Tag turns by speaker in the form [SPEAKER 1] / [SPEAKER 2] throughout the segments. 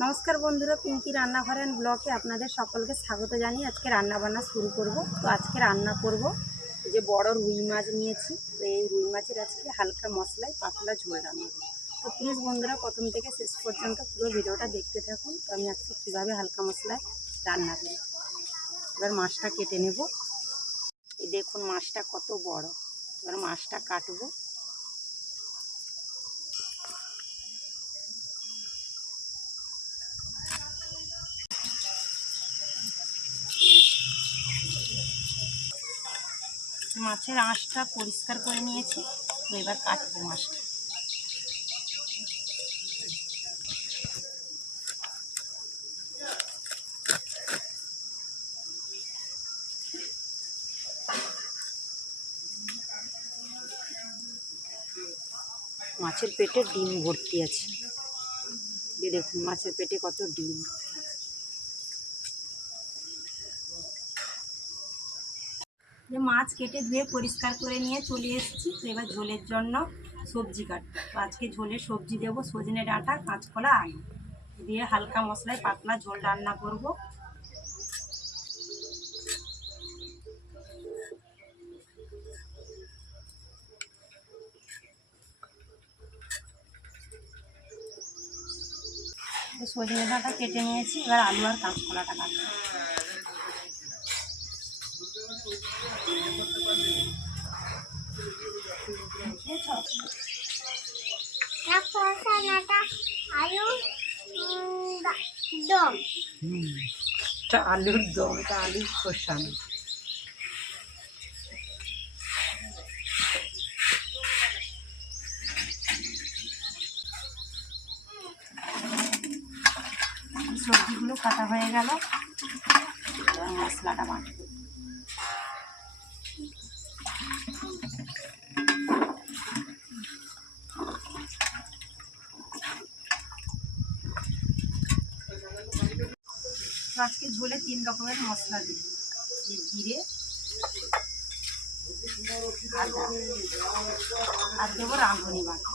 [SPEAKER 1] নমস্কার বন্ধুরা, পিঙ্কি রান্নাঘর অ্যান্ড ব্লকে আপনাদের সকলকে স্বাগত জানিয়ে আজকে রান্না বান্না শুরু করব। তো আজকে রান্না করব যে বড় রুই মাছ নিয়েছি। তো এই রুই মাছের আজকে হালকা মশলায় পাতলা ঝোল রান্না করব। তো প্লিজ বন্ধুরা, প্রথম থেকে শেষ পর্যন্ত পুরো ভিডিওটা দেখতে থাকুন। তো আমি আজকে কীভাবে হালকা মশলায় রান্না করি এবার মাছটা কেটে নেব। এই দেখুন মাছটা কত বড়। এবার মাছটা কাটবো। মাছের আঁশটা পরিষ্কার করে নিয়েছি, তো এবার কাটবো মাছটা। মাছের পেটে ডিম ভর্তি আছে। দেখুন, মাছের পেটে কত ডিম। মাছ কেটে ধুয়ে পরিষ্কার করে নিয়ে চলে এসেছি। তো এবার ঝোলের জন্য সবজি কাটবো আজকে ঝোলে সবজি দেবো, সজনে ডাঁটা, কাঁচকলা, আলু। দিয়ে হালকা মশলায় পাতলা ঝোল রান্না করব। সজনে ডাঁটা কেটে নিয়েছি, এবার আলু আর কাঁচকলাটা কাটবো বুঝেছ?
[SPEAKER 2] মশলাটা আলু উম, দা- দম
[SPEAKER 1] এটা আলুর দম এটা আলুর খোসানো সবজিগুলো কাটা হয়ে গেল। মশলাটা বাটবো আজকে ঝোলে তিন রকমের মশলা দিই। যে জিরে, আর দেবো রাঁধুনি বাটা।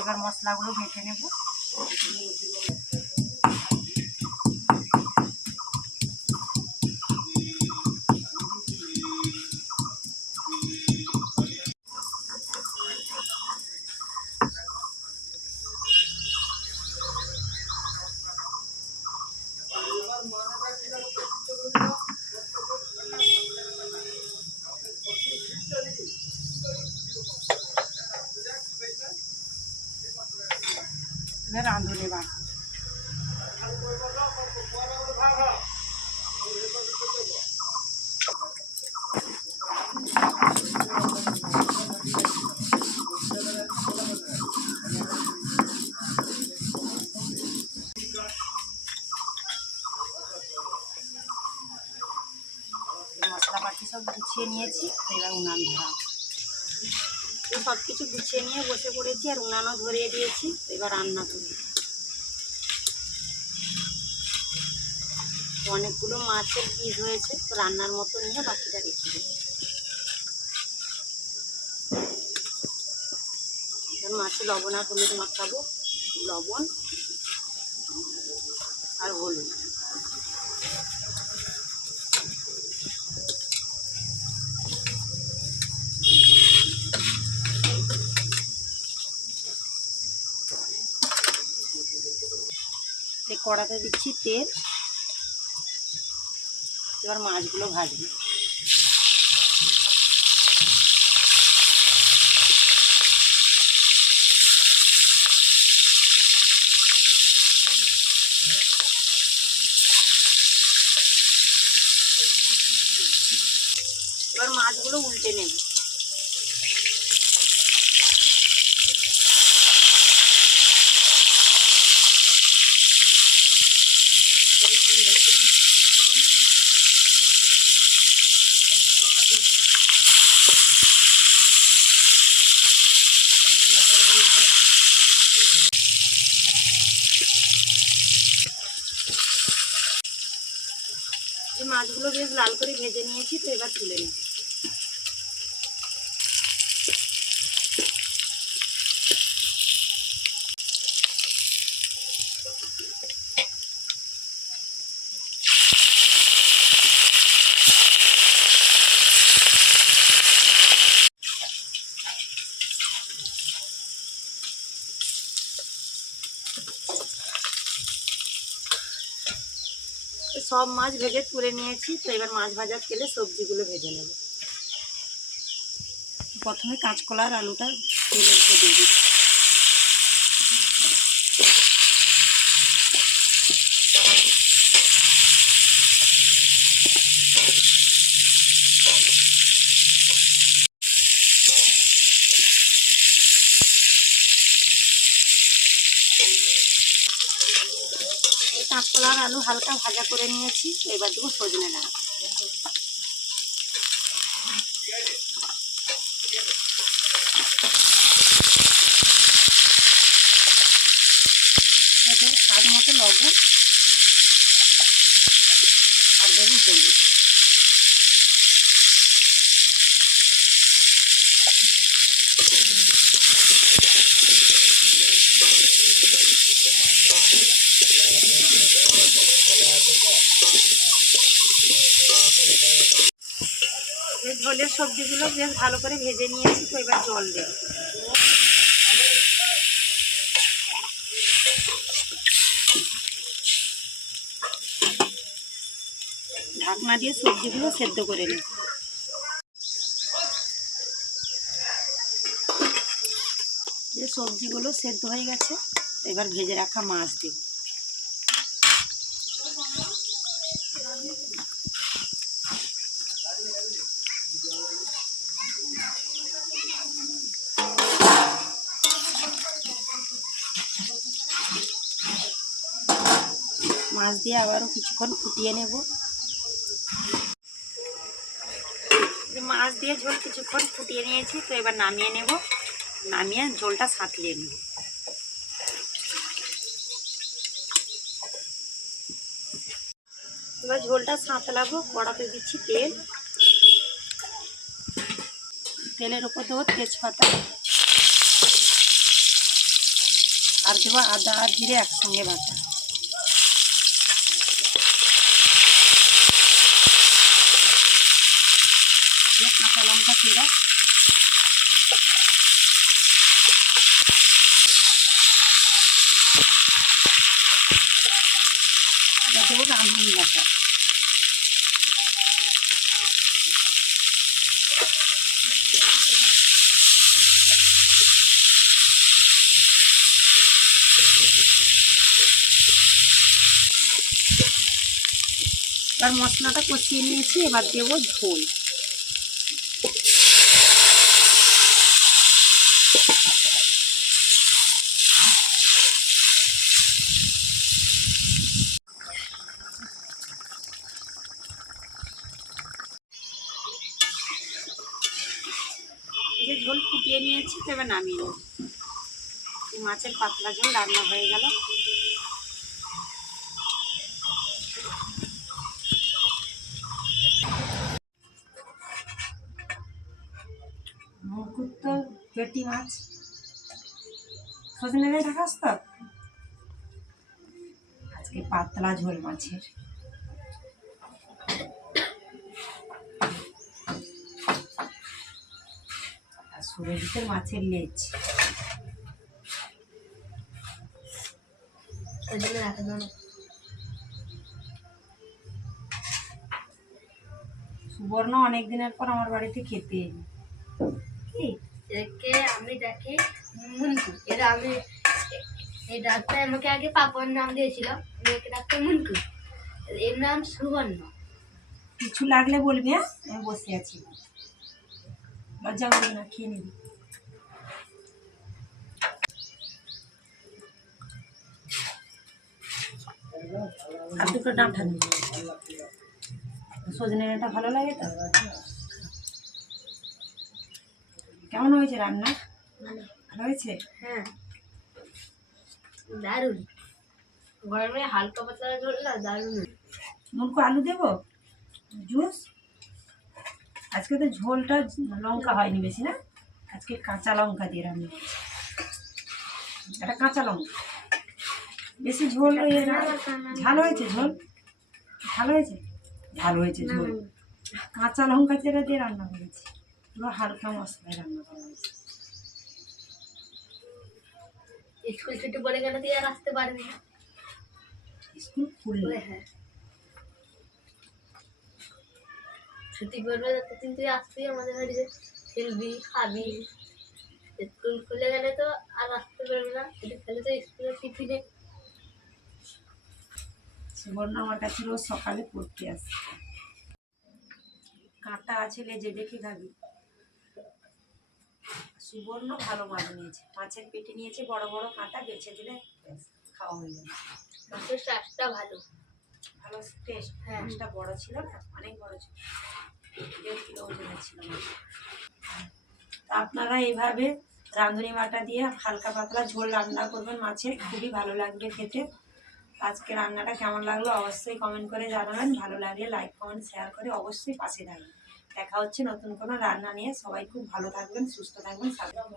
[SPEAKER 1] এবার মশলাগুলো বেটে নেব। এবার রাঁধুনি বাটা মশলা সব গুছিয়ে নিয়েছি, এবার উনান ধরা সব কিছু গুছিয়ে নিয়ে বসে পড়েছি আর উনানও ধরিয়ে দিয়েছি। এবার রান্না করি। অনেকগুলো মাছের পিস হয়েছে, তো রান্নার মতো নিয়ে বাকিটা রেখে দিই। মাছে লবণ আর হলুদ মাখাবো। লবণ আর হলুদ এই কড়াতে দিচ্ছি তেল। এবার মাছগুলো ভাজবো। এবার মাছগুলো উল্টে নেব। মাছগুলো বেশ লাল করে ভেজে নিয়েছি তো এবার তুলে নিই সব মাছ ভেজে তুলে নিয়েছি, তো এবার মাছ ভাজার তেলে সবজিগুলো ভেজে নেব। প্রথমে কাঁচকলা আর আলুটা তেলের দিয়ে দিচ্ছি। কাঁচকলা আর আলু হালকা ভাজা করে নিয়েছি। এবার দেবো সজনে ডাঁটা। স্বাদ মতো লবণ আর দেবো হলুদ। ঝোলের সবজিগুলো বেশ ভালো করে ভেজে নিয়েছি, তো এবার জল দেবো। ঢাকনা দিয়ে সবজিগুলো সেদ্ধ করে নেব যে সবজিগুলো সেদ্ধ হয়ে গেছে, এবার ভেজে রাখা মাছ দেব মাছ দিয়ে আবারও কিছুক্ষণ ফুটিয়ে নেব। মাছ দিয়ে ঝোল কিছুক্ষণ ফুটিয়ে নিয়েছি, তো এবার নামিয়ে নেব। নামিয়ে ঝোলটা সাঁতলিয়ে নেব। এবার ঝোলটা সাঁতলাবো, কড়াতে দিচ্ছি তেল। তেলের উপর দেবো তেজপাতা। আর দেবো আদা আর জিরে একসঙ্গে বাটা দিয়ে এবার দেবো রাঁধুনি এবার মশলাটা কষিয়ে নিয়েছি এবার দেবো ঝোল এই যে ঝোল ফুটিয়ে নিয়েছি তো এবার নামিয়ে নেব। মাছের পাতলা ঝোল রান্না হয়ে গেল। মুকুর তো পেটি মাছ। সজনে তো? আজকে পাতলা ঝোল মাছের। আর সুরজিতের মাছের লেজ। সুবর্ণ অনেক দিনের পর আমার বাড়িতে খেতে এলো। কি?
[SPEAKER 2] একে আমি দেখি মুনকু। এরা আমি এই ডাক্তার আমাকে আগে পাপার নাম দিয়েছিল। মেয়েকে ডাক্তার মুনকু। এর নাম সুবর্ণ।
[SPEAKER 1] কিছু লাগলে বলবি হ্যাঁ? আমি বসে আছি। লজ্জা করবি না খেয়ে নিবি আর দুটো নিবি সজনে ডাঁটা ভালো লাগে তো কেমন হয়েছে রান্না ভালো হয়েছে
[SPEAKER 2] হ্যাঁ। দারুণ। গরমে হালকা পাতলা ঝোল না দারুণ।
[SPEAKER 1] মুরকো আলু দেবো? জুস আজকে তো ঝোলটা লঙ্কা হয়নি বেশি না? আজকে কাঁচা লঙ্কা দিয়ে রান্না করেছি। এটা কাঁচা লঙ্কা। বেশি ঝোল ঝাল হয়েছে ঝোল? ভালো হয়েছে? ভালো হয়েছে ঝোল। কাঁচা লঙ্কা চেরা দিয়ে রান্না করেছি। পুরো হালকা মশলায় রান্না করা হয়েছে।
[SPEAKER 2] স্কুল ছুটি পড়ে গেলে তুই আর আসতে পারবি না।
[SPEAKER 1] স্কুল খুললে।
[SPEAKER 2] হ্যাঁ। ছুটি পড়বে ততদিন তুই আসবি আমাদের বাড়িতে খেলবি খাবি। স্কুল খুলে গেলে তো আর আসতে পারবে না। ছুটি খেলে তো স্কুলের টিফিনে
[SPEAKER 1] সুবর্ণ আমার কাছে রোজ সকালে পড়তে আসে। কাঁটা আছে লেজে দেখে খাবি। সুবর্ণ ভালো মাছ নিয়েছে। মাছের পেটে নিয়েছে বড় বড় কাঁটা বেছে দিলে খাওয়া হয়ে যাবে।
[SPEAKER 2] মাছের শ্বাসটা ভালো।
[SPEAKER 1] ভালো টেস্ট
[SPEAKER 2] হ্যাঁ।
[SPEAKER 1] বড় ছিল না অনেক বড় ছিল। আপনারা এইভাবে রাঁধুনি বাটা দিয়ে হালকা পাতলা ঝোল রান্না করবেন মাছের, খুবই ভালো লাগবে খেতে। আজকে রান্নাটা কেমন লাগল অবশ্যই কমেন্ট করে জানাবেন। ভালো লাগলে লাইক কমেন্ট শেয়ার করে অবশ্যই পাশে থাকবেন। দেখা হচ্ছে নতুন কোনো রান্না নিয়ে। সবাই খুব ভালো থাকবেন, সুস্থ থাকবেন, সাবধান।